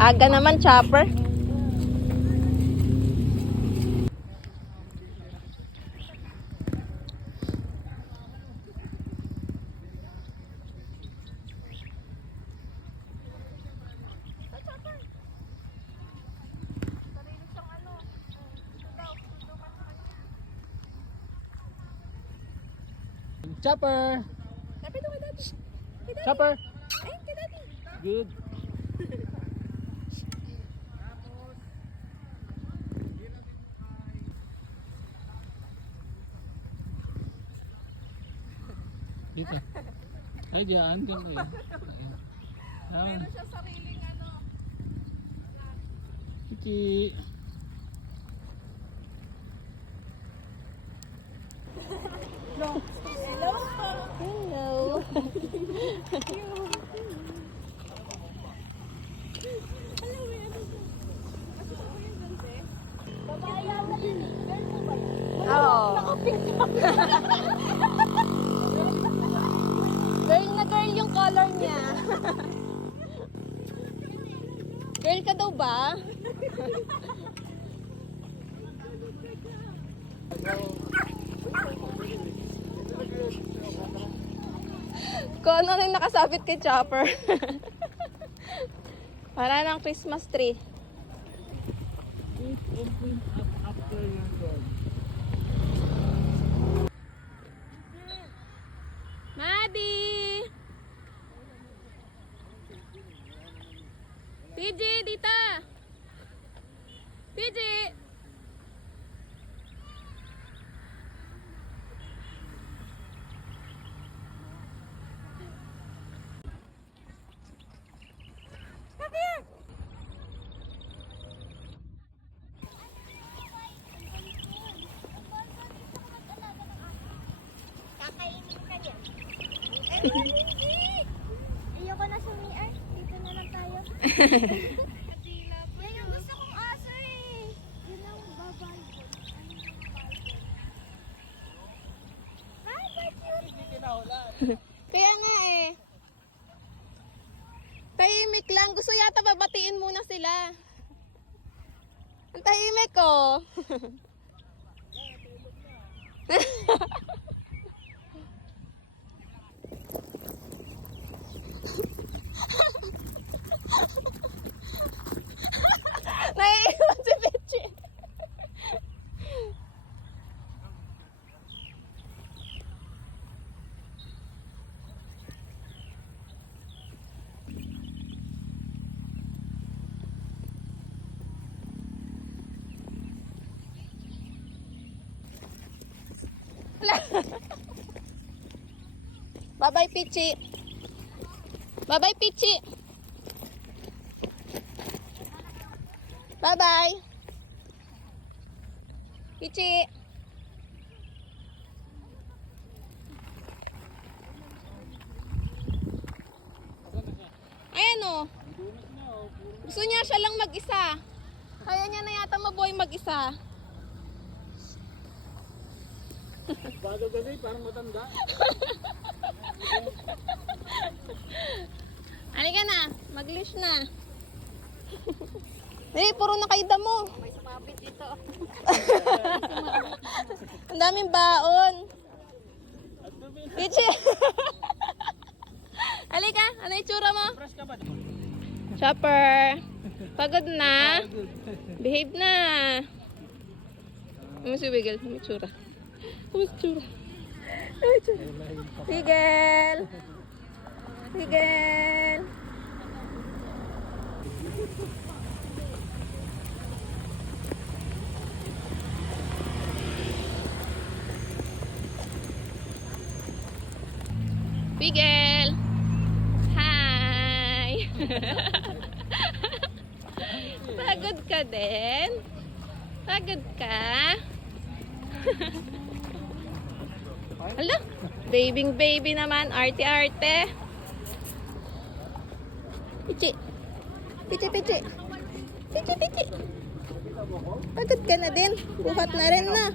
Aga naman, Chopper. Chopper! Lapit mo kay Daddy. Kay Daddy. Chopper! Ayun, kay Daddy. Good. Dito. Ay, diyan. Diyan kayo. Ayan. Meron siya sariling ano. Kiki. Hello po. Hello. Oo. Girl na girl yung color niya. Girl ka daw ba? Kung ano nang nakasabit kay Chopper. Para ng Christmas tree. Open up after your dog. Madi! PJ, dito! PJ! Come here! Kakainin ka niya. Eh, hindi. Ayoko na sumian. Dito na lang tayo. Yan yung gusto kong aso eh. Yun ang babae ko. Ay, cute. Kaya nga eh. Tahimik lang. Gusto yata babatiin muna sila. Ang tahimik ko. Naiiwan si Pechi. Bye-bye, Pichi. Bye-bye, Pichi. Bye-bye. Pichi. Ayan o. Gusto niya siya lang mag-isa. Kaya niya na yata mabuhay mag-isa. Bago kasi, parang matanda. Halika na. Mag-leash na. Eh, puro nakaida mo. May sumabit dito. Ang daming baon. Pichi. Halika, ano itsura mo? Fresh ka ba? Chopper. Pagod na. Behave na. Ano si Wiggle? Ano itsura? Ano itsura? Ano itsura? Wiggle. Wiggle. Wiggle. Hi. Pagod ka din? Pagod ka? Hala, baby naman, arte-arte. Pichi. Pichi. Pichi. Pagod ka na din. Buhat na rin na.